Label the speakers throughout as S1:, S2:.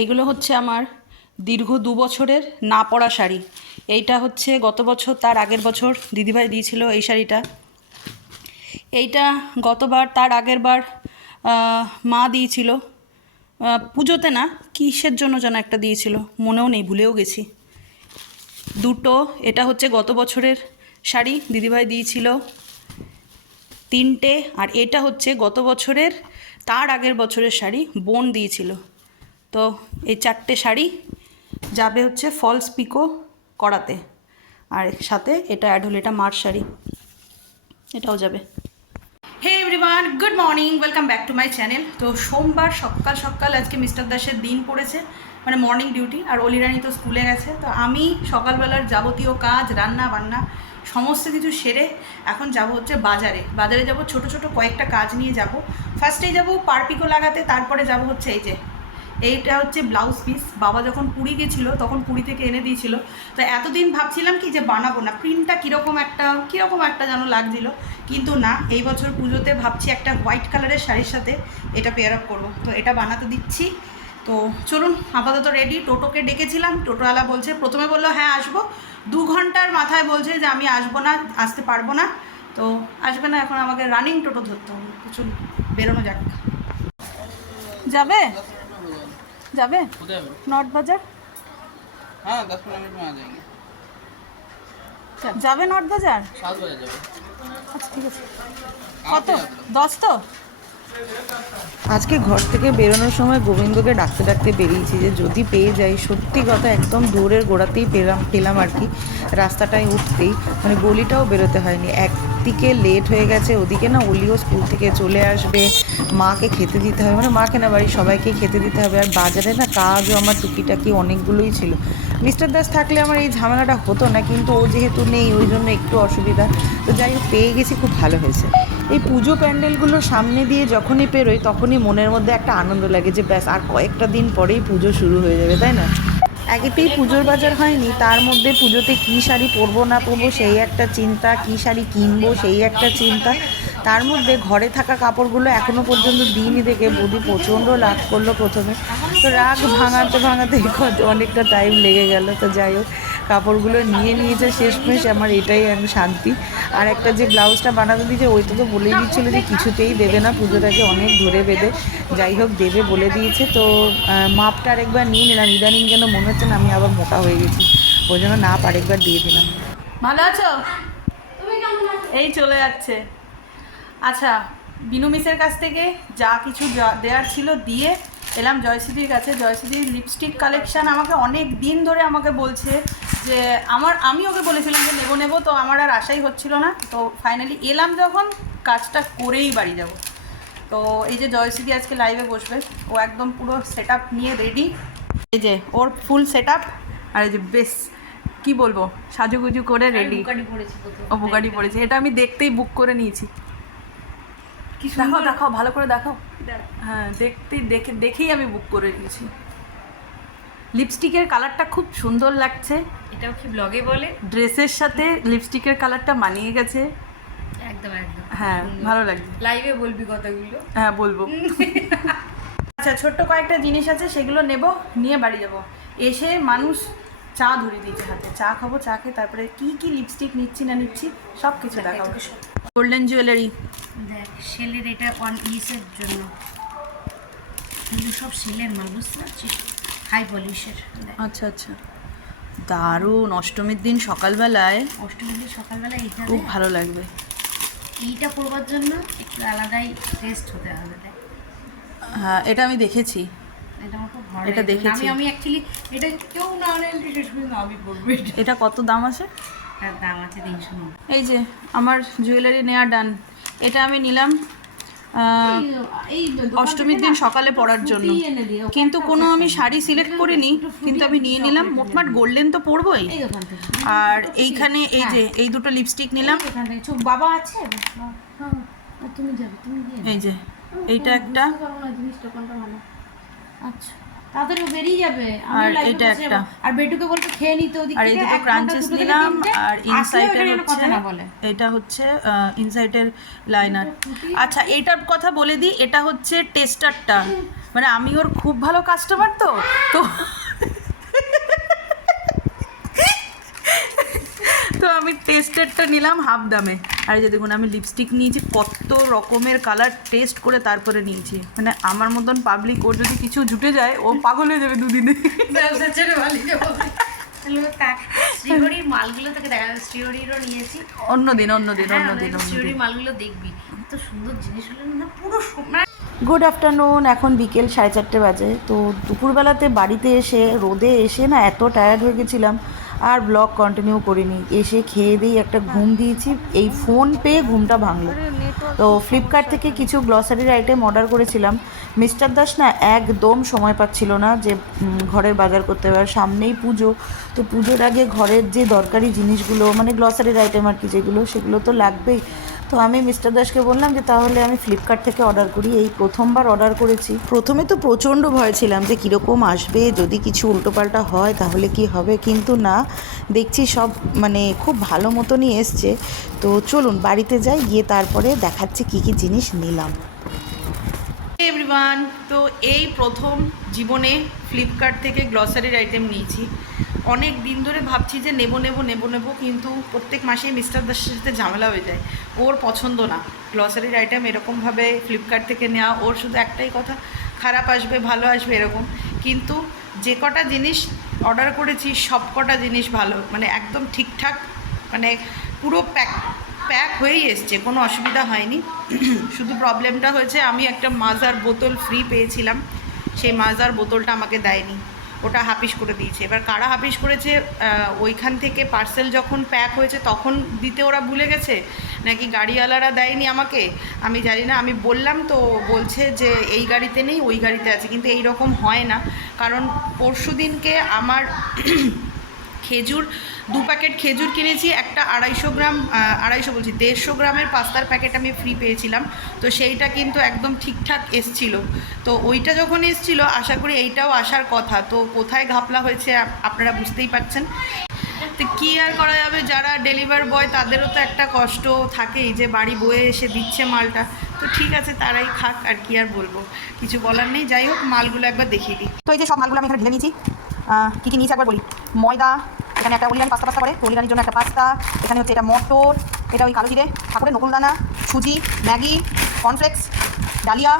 S1: এইগুলো হচ্ছে আমার দীর্ঘ দু বছরের না পরা শাড়ি। এইটা হচ্ছে গত বছর, তার আগের বছর দিদিভাই দিয়েছিল এই শাড়িটা। এইটা গতবার, তার আগের বার মা দিয়েছিল। পুজোতে না, কিসের জন্য যেন একটা দিয়েছিল, মনেও নেই, ভুলেও গেছি। দুটো, এটা হচ্ছে গত বছরের শাড়ি, দিদিভাই দিয়েছিল। তিনটে, আর এটা হচ্ছে গত বছরের, তার আগের বছরের শাড়ি, বোন দিয়েছিল। তো এই চারটে শাড়ি যাবে হচ্ছে ফলস পিকো করাতে। আর সাথে এটা অ্যাড হলো এটা মার শাড়ি। এটাও যাবে। Hey everyone good morning welcome back to my channel তো সোমবার সকাল সকাল আজকে মিস্টার দাসের দিন পড়েছে মানে মর্নিং ডিউটি আর অলিরানি তো স্কুলে গেছে। তো আমি সকালবেলার যাবতীয় কাজ, রান্না বান্না, সমস্ত কিছু সেরে এখন যাব হচ্ছে বাজারে। বাজারে যাব, ছোট ছোট কয়েকটা কাজ নিয়ে যাব। ফার্স্টেই যাব পারপিকো লাগাতে, তারপরে যাব হচ্ছে এই যে এইটা হচ্ছে ব্লাউজ পিস বাবা যখন পুরী গেছিল, তখন পুরী থেকে এনে দিয়েছিল। তো এতদিন ভাবছিলাম কি যে বানাবো না। প্রিন্টটা কীরকম একটা কীরকম একটা যেন লাগছিল। কিন্তু না, এই বছর পুজোতে ভাবছি একটা হোয়াইট কালারের শাড়ির সাথে এটা পেয়ার আপ করব। তো এটা বানাতে দিচ্ছি। তো চলুন, আপাতত রেডি টোটোকে ডেকেছিলাম। টোটোওয়ালা বলছে, প্রথমে বলল হ্যাঁ আসব। দু ঘণ্টার মাথায় বলছে যে, আমি আসব না, আসতে পারব না। তো আসবে না, এখন আমাকে রানিং টোটো ধরতে হবে। চলুন, বেরোনো যাক। যাবে? যাবে? নট বাজার?
S2: হ্যাঁ যাবে আচ্ছা,
S1: যাবে নট বাজার? আচ্ছা ঠিক আছে। কত? দশ তো?
S3: আজকে ঘর থেকে বেরোনোর সময় গোবিন্দকে ডাকতে ডাকতে বেরিয়েছি যে যদি পেয়ে যাই সত্যি কথা একদম দূরের গোড়াতেই পেলাম পেলাম আর কি। রাস্তাটায় উঠতেই মানে গলিটাও বেরোতে হয়নি এক একদিকে লেট হয়ে গেছে, ওদিকে না অলিও স্কুল থেকে চলে আসবে। মাকে খেতে দিতে হবে মানে মাকে না বাড়ির সবাইকেই খেতে দিতে হবে। আর বাজারে না কাজও আমার টুকিটাকি অনেকগুলোই ছিল। মিস্টার দাস থাকলে আমার এই ঝামেলাটা হতো না, কিন্তু ও যেহেতু নেই, ওই জন্য একটু অসুবিধা। তো যাই হোক, পেয়ে গেছি, খুব ভালো হয়েছে। এই পুজো প্যান্ডেলগুলো সামনে দিয়ে যখনই পেরোই, তখনই মনের মধ্যে একটা আনন্দ লাগে যে ব্যাস, আর কয়েকটা দিন পরেই পুজো শুরু হয়ে যাবে, তাই না? একেতেই পুজোর বাজার হয়নি, তার মধ্যে পুজোতে কী শাড়ি পরবো না পরবো সেই একটা চিন্তা, কী শাড়ি কিনবো সেই একটা চিন্তা। তার মধ্যে ঘরে থাকা কাপড়গুলো এখনও পর্যন্ত দিনই দেখে বৌদি প্রচণ্ড রাগ করল প্রথমে। তো রাগ ভাঙাতে ভাঙাতে অনেকটা টাইম লেগে গেল, তো যাই হোক। কাপড়গুলো নিয়ে নিয়েছে শেষমেশ আমার এটাই আমি শান্তি। আর একটা যে ব্লাউজটা বানাতে দিয়েছে ওইটা তো বলেই দিচ্ছিল যে কিছুতেই দেবে না, পুজোটাকে অনেক ধরে বেঁধে। যাই হোক, দেবে বলে দিয়েছে। তো মাপটা আরেকবার নিয়ে নিলাম। ইদানিং যেন মনে হচ্ছে না আমি আবার মোটা হয়ে গেছি। ওই জন্য নাপ আরেকবার দিয়ে দিলাম।
S1: ভালো আছো? এই চলে যাচ্ছে। আচ্ছা বিনু মিসের কাছ থেকে যা কিছু দেওয়ার ছিল দিয়ে এলাম জয়শ্রীর কাছে। জয়শ্রীর লিপস্টিক কালেকশান আমাকে অনেক দিন ধরে আমাকে বলছে যে আমার আমি ওকে বলেছিলাম যে নেব নেব তো আমার আর আশাই হচ্ছিল না। তো ফাইনালি এলাম যখন কাজটা করেই বাড়ি যাব। তো এই যে জয়শ্রী আজকে লাইভে বসবে ও একদম পুরো সেট নিয়ে রেডি এই যে ওর ফুল সেট আর এই যে বেশ কি বলব সাজুগুজু করে রেডি ও বুগাডি পড়েছে এটা আমি দেখতেই বুক করে নিয়েছি। দেখাও দেখাও ভালো করে দেখাও। হ্যাঁ দেখতেই দেখে দেখেই আমি বুক করে নিয়েছি। লিপস্টিকের কালারটা খুব সুন্দর লাগছে।
S4: এটাও কি ব্লগে বলে?
S1: ড্রেসের সাথে লিপস্টিকের কালারটা মানিয়ে গেছে।
S4: একদম একদম।
S1: হ্যাঁ ভালো লাগছে।
S4: লাইভে বলবি কথাগুলো
S1: হ্যাঁ বলব। আচ্ছা ছোট্ট কয়েকটা জিনিস আছে সেগুলো নেব নিয়ে বাড়ি যাব। এসে মানুষ চা ধরে দিয়েছে হাতে। চা খাব চা খেয়ে তারপরে কি কি লিপস্টিক নিচ্ছি না নিচ্ছি সব কিছু দেখাবো। গোল্ডেন জুয়েলারি
S4: দেখ সেলের এটা অন ইসের জন্য। সব সেলের মাল বুঝতে পারছিস? হাই পলিশের
S1: আচ্ছা আচ্ছা। দারুণ অষ্টমীর দিন সকালবেলায়
S4: অষ্টমীতে সকালবেলা এইটা
S1: খুব ভালো লাগবে।
S4: এইটা পরবার জন্য একটু আলাদাই টেস্ট হতে হবে
S1: হ্যাঁ এটা আমি দেখেছি।
S4: এটা।
S1: দেখেছি।
S4: আমি অ্যাকচুয়ালি এটা কেউ না আনলে শেষ পর্যন্ত আমি পরবো এটা।
S1: কত দাম আছে?
S4: দাম আছে তিনশো নব্বই।
S1: এই যে আমার জুয়েলারি নেওয়া ডান এটা আমি নিলাম অষ্টমীর দিন সকালে পরার জন্য। কিন্তু কোনো আমি শাড়ি সিলেক্ট করিনি কিন্তু আমি নিয়ে নিলাম। মোটমাট গোল্ডেন তো পরবই। আর এইখানে এই যে এই দুটো লিপস্টিক নিলাম।
S4: বাবা আছে? হ্যাঁ
S1: এই যে এইটা একটা।
S4: আচ্ছা। তাড়াতাড়ি বেরিয়ে যাবে।
S1: আর এটা একটা।
S4: আর বেটুকে বলতে খেয়ে নিতে ওদিক
S1: আর এই দুটো ক্রাঞ্চেস নিলাম আর ইনসাইটের
S4: কথা না
S1: হচ্ছে
S4: বলে।
S1: এটা হচ্ছে ইনসাইটের লাইনার আচ্ছা এটার কথা বলে দিই এটা হচ্ছে টেস্টারটা মানে আমি ওর খুব ভালো কাস্টমার তো তো তো আমি টেস্টারটা নিলাম হাফ দামে। আর যে দেখুন আমি লিপস্টিক নিয়েছি কত রকমের কালার টেস্ট করে তারপরে নিয়েছি। মানে আমার মতন পাবলিক ওর যদি কিছু জুটে যায় ও পাগল হয়ে যাবে দুদিনে।
S4: শ্রীহরির মালগুলো তোকে দেখা শ্রীহরিরও নিয়েছি।
S1: অন্য দিন অন্য দিন
S4: হ্যাঁ
S1: অন্য দিন অন্য
S4: শ্রীহরির মালগুলো দেখবি। এত সুন্দর জিনিস হলো না পুরো মানে
S3: গুড আফটারনুন এখন বিকেল সাড়ে চারটে বাজে। তো দুপুরবেলাতে বাড়িতে এসে রোদে এসে না এত টায়ার্ড হয়ে গেছিলাম। আর ব্লগ কন্টিনিউ করিনি। এসে খেয়ে দিয়ে একটা ঘুম দিয়েছি। এই ফোন পেয়ে ঘুমটা ভাঙলো। তো ফ্লিপকার্ট থেকে কিছু গ্লসারির আইটেম অর্ডার করেছিলাম। মিস্টার দাস না একদম সময় পাচ্ছিল না যে ঘরের বাজার করতে হবে। সামনেই পুজো। তো পুজোর আগে ঘরের যে দরকারি জিনিসগুলো মানে গ্লসারির আইটেম আর কি যেগুলো, সেগুলো তো লাগবেই। তো আমি মিস্টার দাসকে বললাম যে তাহলে আমি ফ্লিপকার্ট থেকে অর্ডার করি। এই প্রথমবার অর্ডার করেছি। প্রথমে তো প্রচণ্ড ভয় ছিলাম যে কীরকম আসবে, যদি কিছু উল্টোপাল্টা হয় তাহলে কি হবে? কিন্তু না, দেখছি সব মানে খুব ভালো মতনই এসছে। তো চলুন, বাড়িতে যাই, গিয়ে তারপরে দেখাচ্ছি কী কী জিনিস নিলাম।
S1: এভরিওয়ান তো এই প্রথম জীবনে ফ্লিপকার্ট থেকে গ্লসারির আইটেম নিয়েছি। অনেক দিন ধরে ভাবছি যে নেব নেব নেব নেব, কিন্তু প্রত্যেক মাসেই মিস্টার দাসের সাথে ঝামেলা হয়ে যায়। ওর পছন্দ না। গ্লসারির আইটেম এরকমভাবে ফ্লিপকার্ট থেকে নেওয়া, ওর শুধু একটাই কথা, খারাপ আসবে, ভালো আসবে এরকম। কিন্তু যে কটা জিনিস অর্ডার করেছি, সব কটা জিনিস ভালো। মানে একদম ঠিকঠাক মানে পুরো প্যাক প্যাক হয়েই এসছে, কোনো অসুবিধা হয়নি। শুধু প্রবলেমটা হয়েছে, আমি একটা মাজার বোতল ফ্রি পেয়েছিলাম। সেই মাজার বোতলটা আমাকে দেয়নি। ওটা হাফিস করে দিয়েছে। এবার কারা হাফিস করেছে ওইখান থেকে পার্সেল যখন প্যাক হয়েছে তখন দিতে ওরা ভুলে গেছে? নাকি গাড়িওয়ালারা দেয়নি আমাকে? আমি জানি না, আমি বললাম তো, বলছে যে এই গাড়িতে নেই, ওই গাড়িতে আছে। কিন্তু এই রকম হয় না। কারণ পরশু দিনকে আমার খেজুর দু প্যাকেট খেজুর কিনেছি, একটা আড়াইশো গ্রাম আড়াইশো বলছি, দেড়শো গ্রামের পাস্তার প্যাকেট আমি ফ্রি পেয়েছিলাম। তো সেইটা কিন্তু একদম ঠিকঠাক এসছিল। তো ওইটা যখন এসছিল, আশা করি এইটাও আসার কথা। তো কোথায় ঘাপলা হয়েছে আপনারা বুঝতেই পারছেন। তো কী আর করা যাবে? যারা ডেলিভার বয় তাদেরও তো একটা কষ্ট থাকেই যে বাড়ি বয়ে এসে দিচ্ছে মালটা। তো ঠিক আছে, তারাই খাক, আর কি আর বলব। কিছু বলার নেই। যাই হোক, মালগুলো একবার দেখিয়ে দিই।
S5: তো এই যে সব মালগুলো আমি এখানে ঢেলে নিয়েছি। কী কী নিয়েছি একবার বলি? ময়দা এখানে একটা উলিয়ান পাস্তা পাস্তা করে হলিরানির জন্য একটা পাস্তা, এখানে হচ্ছে এটা মটর, এটা ওই কালো জিরে ঠাকুরের নকুলদানা, সুজি, ম্যাগি কর্নফ্লেক্স ডালিয়া,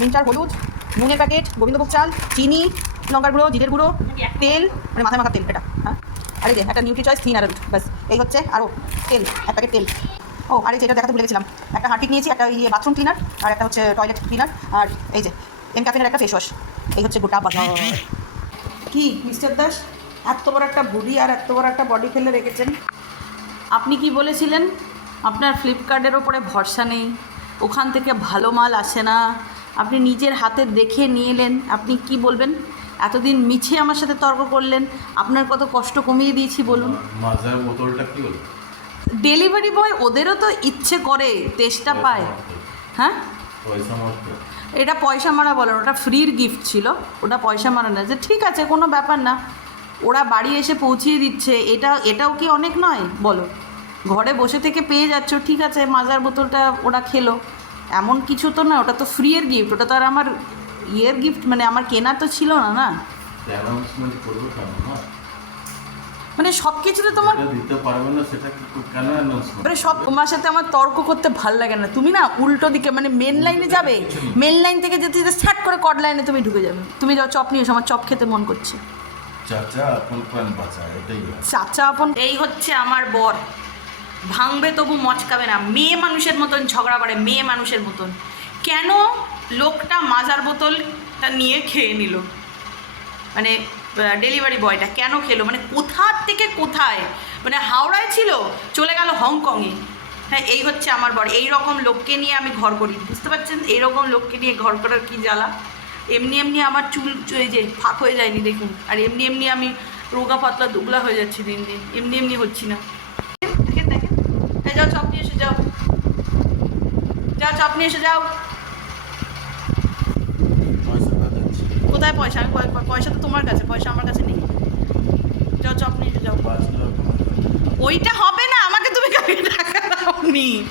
S5: মিন্টার হলুদ, নুনের প্যাকেট, গোবিন্দভোগ চাল, চিনি, লঙ্কার গুঁড়ো, জিরের গুঁড়ো, তেল মানে মাথায় মাখা তেল, এটা হ্যাঁ? আরে যে একটা নিউট্রি চয়েস থিন আর ব্যাস, এই হচ্ছে আরও তেল, এক প্যাকেট তেল। ও, আরে এই যে এটা দেখাতে ভুলে গেছিলাম, একটা হার্পিক নিয়েছি, একটা ইয়ে বাথরুম ক্লিনার আর একটা হচ্ছে টয়লেট ক্লিনার আর এই যে এম ক্যাফিনের একটা ফেস ওয়াশ এই হচ্ছে গোটা বাজার
S1: কি, মিস্টার দাস? এত বড় একটা বুড়ি আর এত বড় একটা বডি ফেলে রেখেছেন। আপনি কি বলেছিলেন? আপনার ফ্লিপকার্টের ওপরে ভরসা নেই। ওখান থেকে ভালো মাল আসে না। আপনি নিজের হাতে দেখে নিয়ে এলেন। আপনি কি বলবেন? এতদিন মিছে আমার সাথে তর্ক করলেন। আপনার কত কষ্ট কমিয়ে দিয়েছি বলুন।
S6: মাজার বোতলটা কি হলো
S1: ডেলিভারি বয় ওদেরও তো ইচ্ছে করে টেস্টটা পায়। হ্যাঁ? এটা পয়সা মারা বলেন ওটা ফ্রির গিফট ছিল। ওটা পয়সা মারা না। যে ঠিক আছে কোনো ব্যাপার না। ওরা বাড়ি এসে পৌঁছিয়ে দিচ্ছে। এটা এটাও কি অনেক নয়? বলো। ঘরে বসে থেকে পেয়ে যাচ্ছ ঠিক আছে মাজার বোতলটা ওরা খেলো। এমন কিছু তো না ওটা তো ফ্রিয়ের গিফট ওটা তো আর আমার ইয়ের গিফট মানে আমার কেনা তো ছিল না না? মানে সব কিছুতে তোমার
S6: দিতে পারবে না সেটা কি কেন
S1: মানে সব তোমার সাথে আমার তর্ক করতে ভালো লাগে না। তুমি না উল্টো দিকে মানে মেন লাইনে যাবে মেন লাইন থেকে যেতে যেতে স্টার্ট করে কড লাইনে তুমি ঢুকে যাবে। তুমি যাও চপ নিয়ে এসো, আমার চপ খেতে মন করছে।
S6: চাচা আপন প্রাণ বাঁচা এটাই
S1: চাচা আপন এই হচ্ছে আমার বর। ভাঙবে তবু মচকাবে না। মেয়ে মানুষের মতন ঝগড়া করে, মেয়ে মানুষের মতন। কেন লোকটা মাজার বোতলটা নিয়ে খেয়ে নিল? মানে ডেলিভারি বয়টা কেন খেলো? মানে কোথার থেকে কোথায়? মানে হাওড়ায় ছিল, চলে গেল হংকংয়ে। হ্যাঁ এই হচ্ছে আমার বর। এই রকম লোককে নিয়ে আমি ঘর করি। বুঝতে পারছেন? এইরকম লোককে নিয়ে ঘর করার কি জ্বালা? এমনি এমনি আমার চুল এই যে ফাঁক হয়ে যায়নি দেখুন। আর এমনি এমনি আমি রোগা পাতলা দুবলা হয়ে যাচ্ছি দিন দিন। এমনি এমনি হচ্ছি না। দেখেন দেখেন। এই যাও চপ নিয়ে এসে যাও। যাও চপ নিয়ে এসে যাও। কোথায়
S7: পয়সা? আমি পয়- পয়- পয়সা তো তোমার কাছে পয়সা আমার কাছে নেই। যাও চপ নিয়ে এসে
S6: যাও।
S7: ওইটা হবে না আমাকে তুমি কালকে টাকা দাওনি।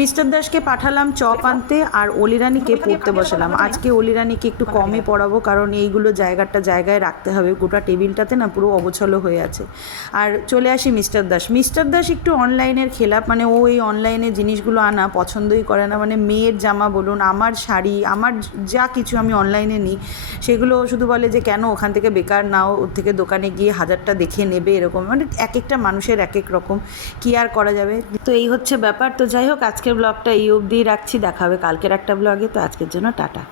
S1: মিস্টার দাসকে পাঠালাম চপ আনতে আর অলিরানিকে পড়তে বসালাম। আজকে অলিরানিকে একটু কমই পড়াবো, কারণ এইগুলো জায়গাটা জায়গায় রাখতে হবে। গোটা টেবিলটাতে না পুরো অগোছলো হয়ে আছে। আর চলে আসি মিস্টার দাস। মিস্টার দাস একটু অনলাইনের খেলাপ মানে ও এই অনলাইনে জিনিসগুলো আনা, পছন্দই করে না। মানে মেয়ের জামা বলুন, আমার শাড়ি, আমার যা কিছু আমি অনলাইনে নিই, সেগুলো শুধু বলে যে, কেন ওখান থেকে বেকার? নাও, ওর থেকে দোকানে গিয়ে হাজারটা দেখে নেবে। এরকম। মানে এক একটা মানুষের এক এক রকম। কী আর করা যাবে? তো এই হচ্ছে ব্যাপার। তো যাই হোক আজকের ব্লগটা এই অবধিই রাখছি দেখা হবে কালকের একটা ব্লগে তো আজকের জন্য টাটা।